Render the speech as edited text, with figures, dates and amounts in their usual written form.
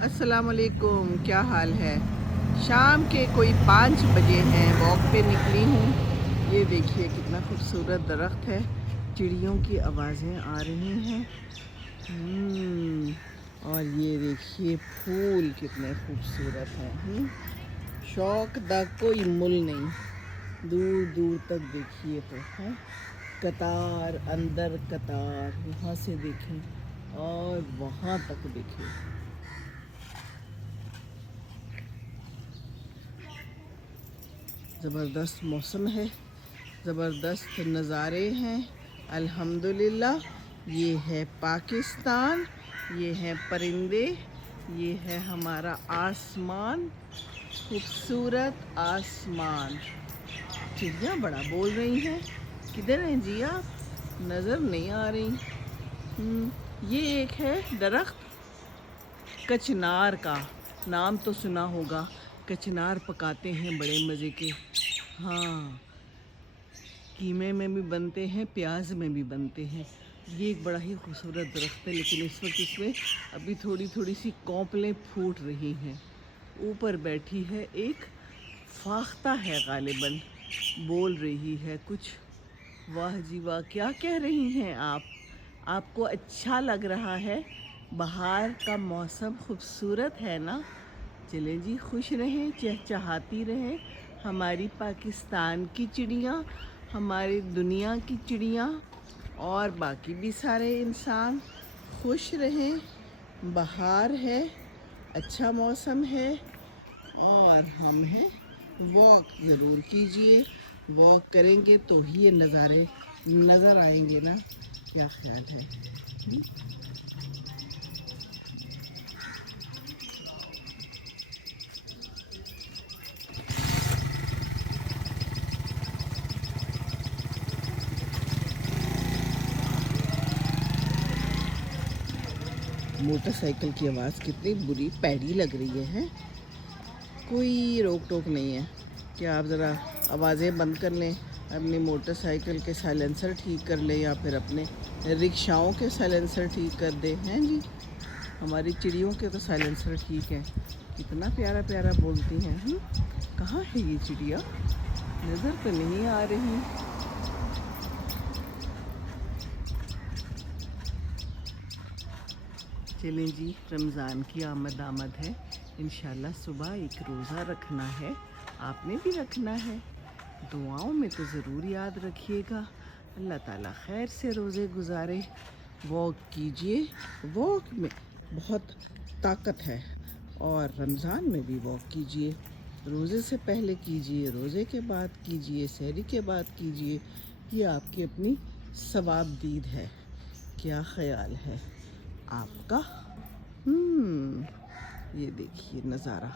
अस्सलाम वालेकुम, क्या हाल है। शाम के कोई 5 बजे हैं, वॉक पे निकली हूँ। ये देखिए कितना खूबसूरत दरख्त है, चिड़ियों की आवाज़ें आ रही हैं। और ये देखिए फूल कितने खूबसूरत हैं। शौक दा कोई मुल नहीं, दूर दूर तक देखिए तो है। कतार अंदर कतार, यहाँ से देखें और वहाँ तक देखें। ज़बरदस्त मौसम है, ज़बरदस्त नज़ारे हैं। अल्हम्दुलिल्लाह। ये है पाकिस्तान, ये हैं परिंदे, ये है हमारा आसमान, खूबसूरत आसमान। चिड़ियाँ बड़ा बोल रही हैं। किधर हैं जी आप? नज़र नहीं आ रही। ये एक है दरख्त कचनार का, नाम तो सुना होगा। कचनार पकाते हैं बड़े मज़े के। हाँ, कीमे में भी बनते हैं, प्याज में भी बनते हैं। ये एक बड़ा ही खूबसूरत दरख्त है, लेकिन इस वक्त इसमें अभी थोड़ी थोड़ी सी कौंपलें फूट रही हैं। ऊपर बैठी है एक फाख्ता है, गालिबन बोल रही है कुछ। वाह जी वाह, क्या कह रही हैं आप? आपको अच्छा लग रहा है? बाहर का मौसम खूबसूरत है ना? चलें जी, खुश रहें, चहचहाती रहें। हमारी पाकिस्तान की चिड़ियाँ, हमारी दुनिया की चिड़ियाँ और बाकी भी सारे इंसान खुश रहें। बाहर है, अच्छा मौसम है और हम हैं। वॉक ज़रूर कीजिए, वॉक करेंगे तो ही ये नज़ारे नज़र आएंगे ना। क्या ख्याल है? मोटरसाइकिल की आवाज़ कितनी बुरी पैड़ी लग रही है। कोई रोक टोक नहीं है। क्या आप ज़रा आवाज़ें बंद कर लें, अपनी मोटरसाइकिल के साइलेंसर ठीक कर लें, या फिर अपने रिक्शाओं के साइलेंसर ठीक कर दें। हैं जी, हमारी चिड़ियों के तो साइलेंसर ठीक है। कितना प्यारा प्यारा बोलती हैं। कहाँ है ये चिड़िया? नज़र तो नहीं आ रही। चलें जी, रमज़ान की आमद है। इंशाल्लाह सुबह एक रोज़ा रखना है, आपने भी रखना है। दुआओं में तो ज़रूर याद रखिएगा। अल्लाह ताला खैर से रोज़े गुजारे। वॉक कीजिए, वॉक में बहुत ताकत है। और रमज़ान में भी वॉक कीजिए। रोज़े से पहले कीजिए, रोज़े के बाद कीजिए, सहरी के बाद कीजिए। ये आपकी अपनी सवाबदीद है। क्या ख़याल है आपका? ये देखिए नज़ारा।